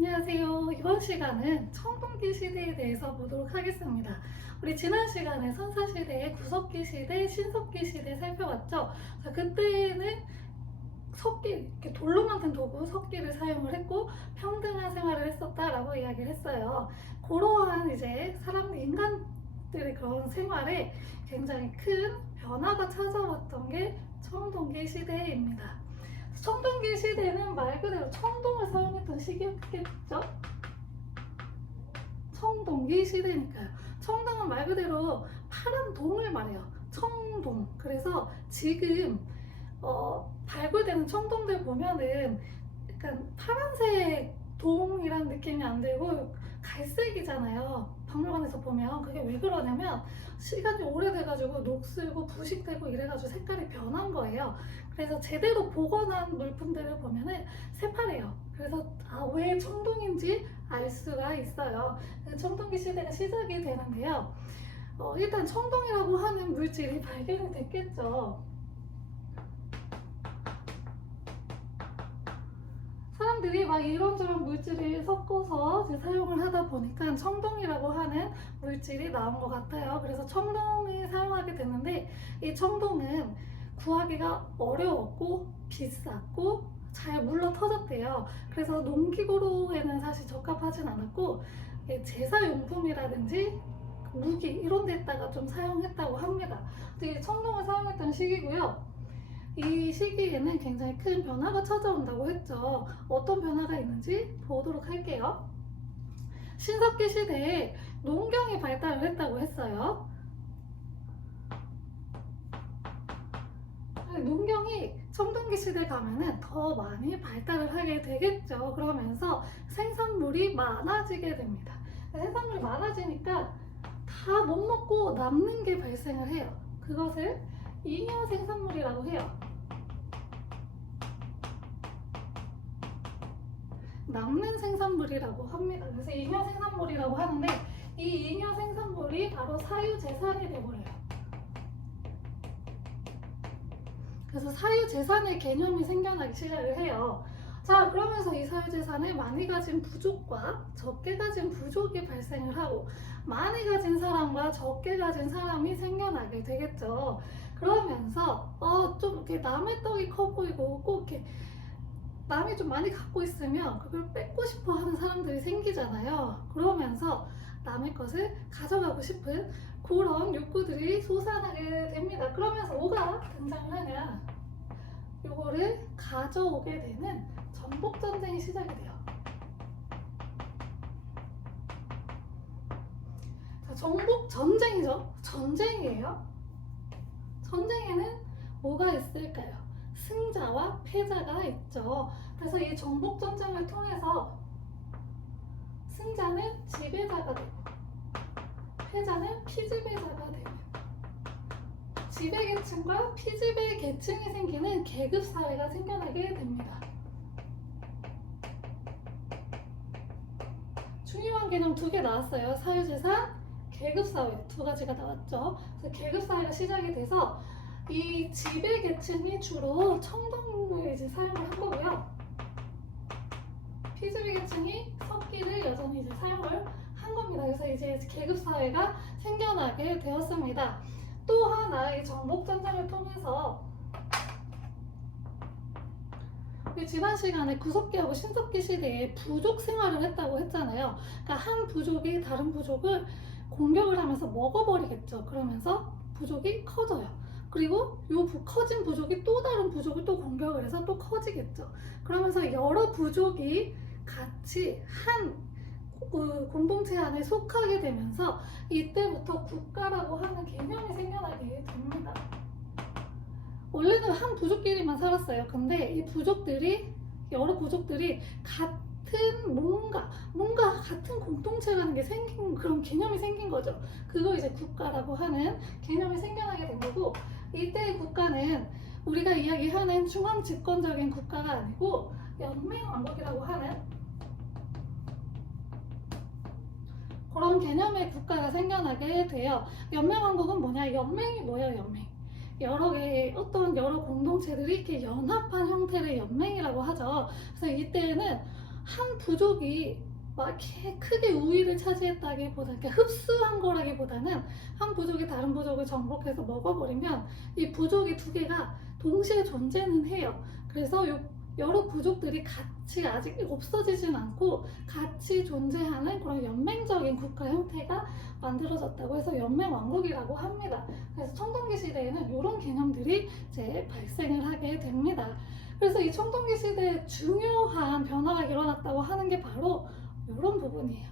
안녕하세요. 이번 시간은 청동기 시대에 대해서 보도록 하겠습니다. 우리 지난 시간에 선사시대의 구석기 시대, 신석기 시대 살펴봤죠? 자, 그때는 석기, 이렇게 돌로 만든 도구 석기를 사용을 했고 평등한 생활을 했었다라고 이야기를 했어요. 그러한 이제 인간들의 그런 생활에 굉장히 큰 변화가 찾아왔던 게 청동기 시대입니다. 청동기 시대는 말 그대로 청동을 사용했던 시기였겠죠? 청동기 시대니까요. 청동은 말 그대로 파란 동을 말해요. 청동. 그래서 지금 발굴되는 청동들 보면은 약간 파란색 동이란 느낌이 안 들고 갈색이잖아요. 박물관에서 보면 그게 왜 그러냐면 시간이 오래돼가지고 녹슬고 부식되고 이래가지고 색깔이 변한 거예요. 그래서 제대로 복원한 물품들을 보면은 새파래요. 그래서 왜 청동인지 알 수가 있어요. 청동기 시대가 시작이 되는데요. 일단 청동이라고 하는 물질이 발견이 됐겠죠. 사람들이 막 이런저런 물질을 섞어서 이제 사용을 하다 보니까 청동이라고 하는 물질이 나온 것 같아요. 그래서 청동을 사용하게 됐는데 이 청동은 구하기가 어려웠고 비쌌고 잘 물러 터졌대요. 그래서 농기구로에는 사실 적합하진 않았고 제사용품이라든지 무기 이런 데다가 좀 사용했다고 합니다. 이 청동을 사용했던 시기고요. 이 시기에는 굉장히 큰 변화가 찾아온다고 했죠. 어떤 변화가 있는지 보도록 할게요. 신석기 시대에 농경이 발달을 했다고 했어요. 농경이 청동기 시대 가면은 더 많이 발달을 하게 되겠죠. 그러면서 생산물이 많아지게 됩니다. 생산물이 많아지니까 다 못 먹고 남는 게 발생을 해요. 그것을 잉여 생산물이라고 해요. 남는 생산물이라고 합니다. 그래서 잉여 생산물이라고 하는데 이 잉여 생산물이 바로 사유재산이 되어버려요. 그래서 사유재산의 개념이 생겨나기 시작을 해요. 자, 그러면서 이 사유재산을 많이 가진 부족과 적게 가진 부족이 발생을 하고 많이 가진 사람과 적게 가진 사람이 생겨나게 되겠죠. 그러면서 좀 이렇게 남의 떡이 커 보이고 꼭 이렇게 남이 좀 많이 갖고 있으면 그걸 뺏고 싶어 하는 사람들이 생기잖아요. 그러면서 남의 것을 가져가고 싶은 그런 욕구들이 솟아나게 됩니다. 그러면서 뭐가 등장을 하냐? 요거를 가져오게 되는 전복전쟁이 시작이 돼요. 자, 전복전쟁이죠. 전쟁이에요. 전쟁에는 뭐가 있을까요? 승자와 패자가 있죠. 그래서 이 전복전쟁을 통해서 승자는 지배자가 되고 패자는 피지배자가 되고 지배계층과 피지배계층이 생기는 계급사회가 생겨나게 됩니다. 중요한 개념 두 개 나왔어요. 사유재산, 계급사회 두 가지가 나왔죠. 그래서 계급사회가 시작이 돼서 이 지배계층이 주로 청동을 이제 사용을 한 거고요. 피지배계층이 석기를 여전히 이제 사용을 한 겁니다. 그래서 이제 계급사회가 생겨나게 되었습니다. 또 하나 이 전복전쟁을 통해서 지난 시간에 구석기하고 신석기 시대에 부족 생활을 했다고 했잖아요. 그러니까 한 부족이 다른 부족을 공격을 하면서 먹어버리겠죠. 그러면서 부족이 커져요. 그리고 요 커진 부족이 또 다른 부족을 또 공격을 해서 또 커지겠죠. 그러면서 여러 부족이 같이 한 공동체 안에 속하게 되면서 이때부터 국가라고 하는 개념이 생겨나게 됩니다. 원래는 한 부족끼리만 살았어요. 근데 이 부족들이 여러 부족들이 같은 뭔가 같은 공동체라는 게 생긴 그런 개념이 생긴 거죠. 그거 이제 국가라고 하는 개념이 생겨나게 된 거고 이때의 국가는 우리가 이야기하는 중앙 집권적인 국가가 아니고 연맹왕국이라고 하는 그런 개념의 국가가 생겨나게 돼요. 연맹왕국은 뭐냐? 연맹이 뭐예요? 연맹. 여러 개의 여러 공동체들이 이렇게 연합한 형태의 연맹이라고 하죠. 그래서 이때는 한 부족이 막 이렇게 크게 우위를 차지했다기보다는, 그러니까 흡수한 거라기보다는 한 부족이 다른 부족을 정복해서 먹어버리면 이 부족이 두 개가 동시에 존재는 해요. 그래서 여러 부족들이 같이 아직 없어지진 않고 같이 존재하는 그런 연맹적인 국가 형태가 만들어졌다고 해서 연맹왕국이라고 합니다. 그래서 청동기 시대에는 이런 개념들이 이제 발생을 하게 됩니다. 그래서 이 청동기 시대에 중요한 변화가 일어났다고 하는 게 바로 이런 부분이에요.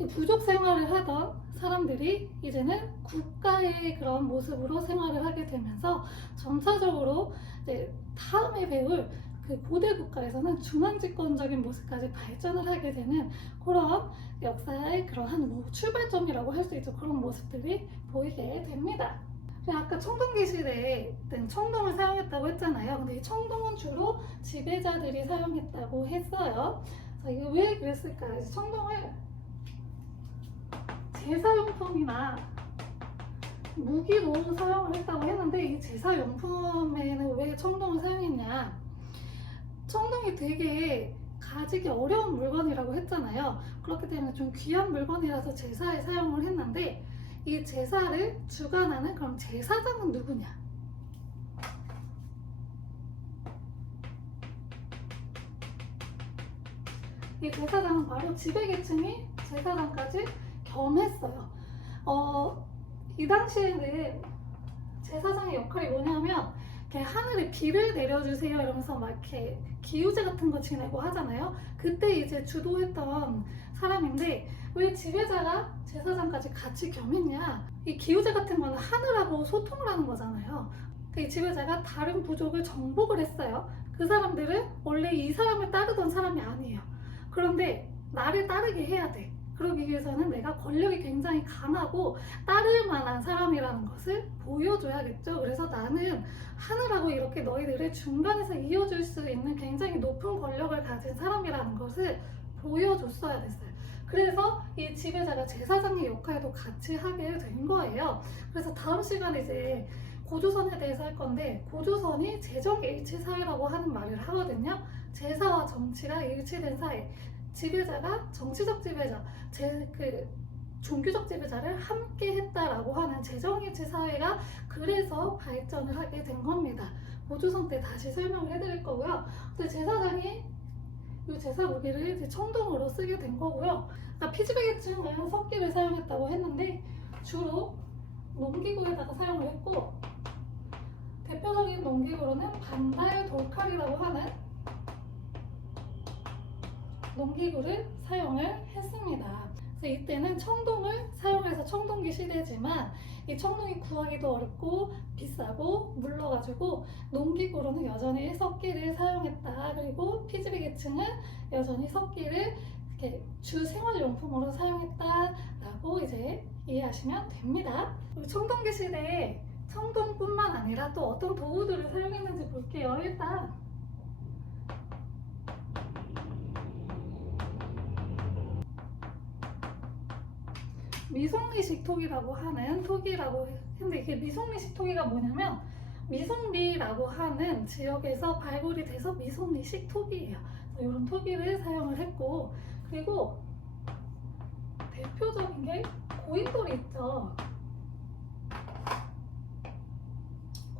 이 부족 생활을 하던 사람들이 이제는 국가의 그런 모습으로 생활을 하게 되면서 점차적으로 이제 다음에 배울 그 고대 국가에서는 중앙집권적인 모습까지 발전을 하게 되는 그런 역사의 그러한 출발점이라고 할 수 있죠. 그런 모습들이 보이게 됩니다. 아까 청동기 시대에 청동을 사용했다고 했잖아요. 근데 이 청동은 주로 지배자들이 사용했다고 했어요. 자, 이거 왜 그랬을까요? 청동을 제사용품이나 무기로 사용을 했다고 했는데 이 제사용품에는 왜 청동을 사용했냐? 청동이 되게 가지기 어려운 물건이라고 했잖아요. 그렇기 때문에 좀 귀한 물건이라서 제사에 사용을 했는데 이 제사를 주관하는 그럼 제사장은 누구냐? 이 제사장은 바로 지배계층이 제사장까지 겸했어요. 이 당시에는 제사장의 역할이 뭐냐면 이렇게 하늘에 비를 내려주세요 이러면서 막 이렇게 기우제 같은 거 지내고 하잖아요. 그때 이제 주도했던 사람인데 왜 지배자가 제사장까지 같이 겸했냐? 이 기우제 같은 거는 하늘하고 소통을 하는 거잖아요. 이 지배자가 다른 부족을 정복을 했어요. 그 사람들은 원래 이 사람을 따르던 사람이 아니에요. 그런데 나를 따르게 해야 돼. 그러기 위해서는 내가 권력이 굉장히 강하고 따를 만한 사람이라는 것을 보여줘야겠죠. 그래서 나는 하늘하고 이렇게 너희들을 중간에서 이어줄 수 있는 굉장히 높은 권력을 가진 사람이라는 것을 보여줬어야 됐어요. 그래서 이 지배자가 제사장의 역할도 같이 하게 된 거예요. 그래서 다음 시간에 이제 고조선에 대해서 할 건데 고조선이 제정일치사회라고 하는 말을 하거든요. 제사와 정치가 일치된 사회. 지배자가 정치적 지배자, 종교적 지배자를 함께 했다라고 하는 제정일치 사회가 그래서 발전을 하게 된 겁니다. 고조선 때 다시 설명을 해드릴 거고요. 근데 제사장이 이 제사 무기를 이제 청동으로 쓰게 된 거고요. 그러니까 피지배계층은 석기를 사용했다고 했는데 주로 농기구에다가 사용을 했고 대표적인 농기구로는 반달 돌칼이라고 하는 농기구를 사용을 했습니다. 그래서 이때는 청동을 사용해서 청동기 시대지만 이 청동이 구하기도 어렵고 비싸고 물러가지고 농기구로는 여전히 석기를 사용했다. 그리고 피지배계층은 여전히 석기를 이렇게 주 생활용품으로 사용했다라고 이제 이해하시면 됩니다. 청동기 시대에 청동뿐만 아니라 또 어떤 도구들을 사용했는지 볼게요. 일단 미송리식 토기라고 하는 토기라고 했는데 이게 미송리식 토기가 뭐냐면 미송리라고 하는 지역에서 발굴이 돼서 미송리식 토기예요. 이런 토기를 사용을 했고 그리고 대표적인 게 고인돌이 있죠.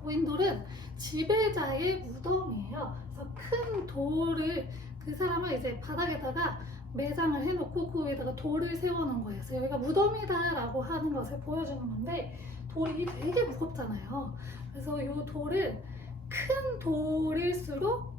고인돌은 지배자의 무덤이에요. 그래서 큰 돌을 그 사람을 이제 바닥에다가 매장을 해놓고 그 위에다가 돌을 세워놓은 거예요. 그래서 여기가 무덤이다라고 하는 것을 보여주는 건데 돌이 되게 무겁잖아요. 그래서 이 돌을 큰 돌일수록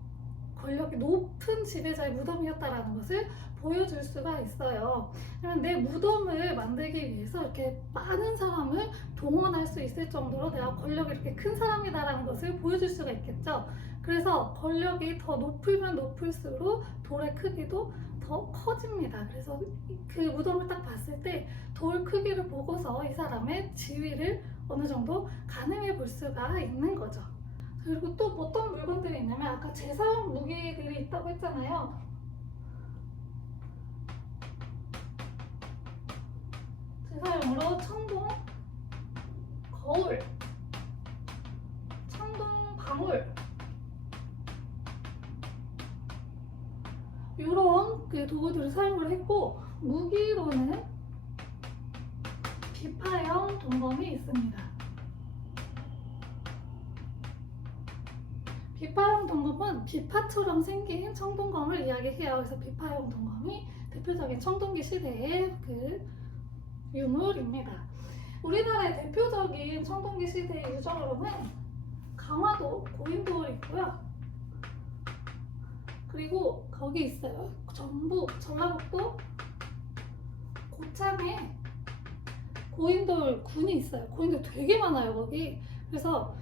권력이 높은 지배자의 무덤이었다라는 것을 보여줄 수가 있어요. 그러면 내 무덤을 만들기 위해서 이렇게 많은 사람을 동원할 수 있을 정도로 내가 권력이 이렇게 큰 사람이다라는 것을 보여줄 수가 있겠죠. 그래서 권력이 더 높으면 높을수록 돌의 크기도 더 커집니다. 그래서 그 무덤을 딱 봤을 때 돌 크기를 보고서 이 사람의 지위를 어느 정도 가늠해 볼 수가 있는 거죠. 그리고 또 어떤 물건들이 있냐면 아까 제사용 무기들이 있다고 했잖아요. 제사용으로 청동, 거울, 청동 방울 이런 그 도구들을 사용을 했고, 무기로는 비파형 동검이 있습니다. 비파형 동검은 비파처럼 생긴 청동검을 이야기해요. 그래서 비파형 동검이 대표적인 청동기 시대의 그 유물입니다. 우리나라의 대표적인 청동기 시대의 유적으로는 강화도 고인돌이 있고요. 그리고 거기 있어요. 전북, 전라북도 고창에 고인돌 군이 있어요. 고인돌 되게 많아요, 거기. 그래서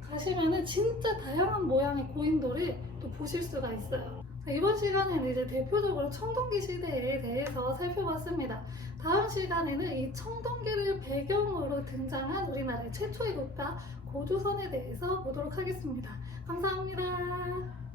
가시면은 진짜 다양한 모양의 고인돌을 또 보실 수가 있어요. 자, 이번 시간에는 이제 대표적으로 청동기 시대에 대해서 살펴봤습니다. 다음 시간에는 이 청동기를 배경으로 등장한 우리나라의 최초의 국가 고조선에 대해서 보도록 하겠습니다. 감사합니다.